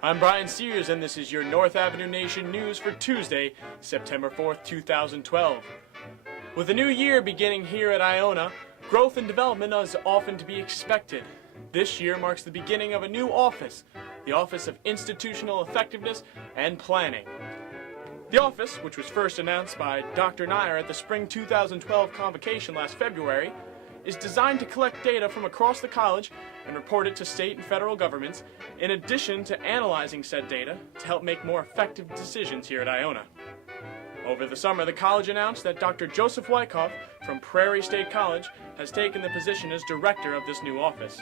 I'm Brian Sears, and this is your North Avenue Nation news for Tuesday, September 4th, 2012. With a new year beginning here at Iona, growth and development is often to be expected. This year marks the beginning of a new office, the Office of Institutional Effectiveness and Planning. The office, which was first announced by Dr. Nair at the Spring 2012 convocation last February, is designed to collect data from across the college and report it to state and federal governments, in addition to analyzing said data to help make more effective decisions here at Iona. Over the summer, the college announced that Dr. Joseph Wyckoff from Prairie State College has taken the position as director of this new office.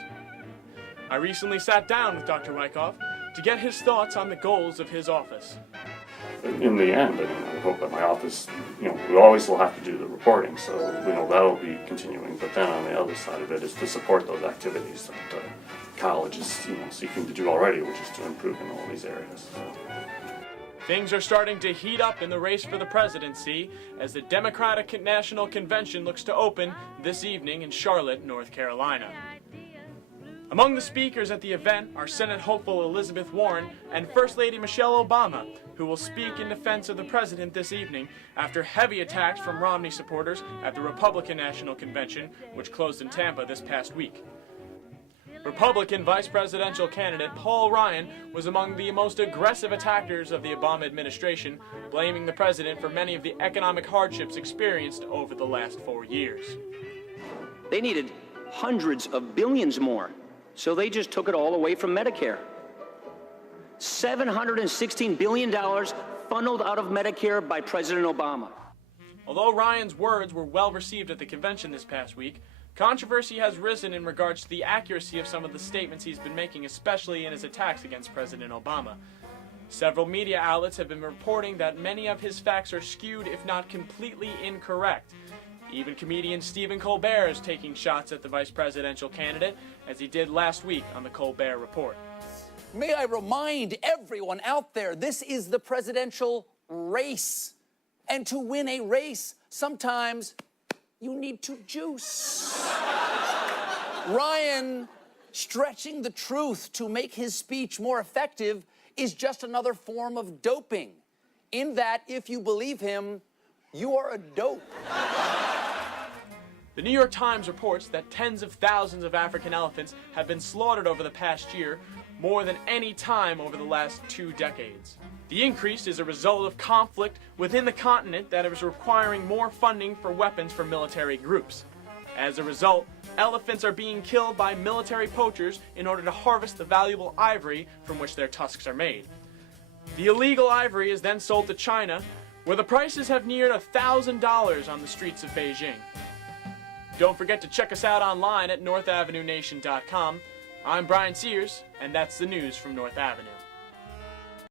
I recently sat down with Dr. Wyckoff to get his thoughts on the goals of his office. In the end, I hope that my office, we always will have to do the reporting, so that'll be continuing. But then on the other side of it is to support those activities that the college is seeking to do already, which is to improve in all these areas. So. Things are starting to heat up in the race for the presidency as the Democratic National Convention looks to open this evening in Charlotte, North Carolina. Among the speakers at the event are Senate hopeful Elizabeth Warren and First Lady Michelle Obama, who will speak in defense of the president this evening after heavy attacks from Romney supporters at the Republican National Convention, which closed in Tampa this past week. Republican vice presidential candidate Paul Ryan was among the most aggressive attackers of the Obama administration, blaming the president for many of the economic hardships experienced over the last 4 years. They needed hundreds of billions more, so they just took it all away from Medicare. $716 billion funneled out of Medicare by President Obama. Although Ryan's words were well received at the convention this past week, controversy has risen in regards to the accuracy of some of the statements he's been making, especially in his attacks against President Obama. Several media outlets have been reporting that many of his facts are skewed, if not completely incorrect. Even comedian Stephen Colbert is taking shots at the vice presidential candidate, as he did last week on the Colbert Report. May I remind everyone out there, this is the presidential race. And to win a race, sometimes you need to juice. Ryan stretching the truth to make his speech more effective is just another form of doping, in that if you believe him, you are a dope. The New York Times reports that tens of thousands of African elephants have been slaughtered over the past year, more than any time over the last 2 decades. The increase is a result of conflict within the continent that is requiring more funding for weapons for military groups. As a result, elephants are being killed by military poachers in order to harvest the valuable ivory from which their tusks are made. The illegal ivory is then sold to China, where the prices have neared $1,000 on the streets of Beijing. Don't forget to check us out online at northavenuenation.com. I'm Brian Sears, and that's the news from North Avenue.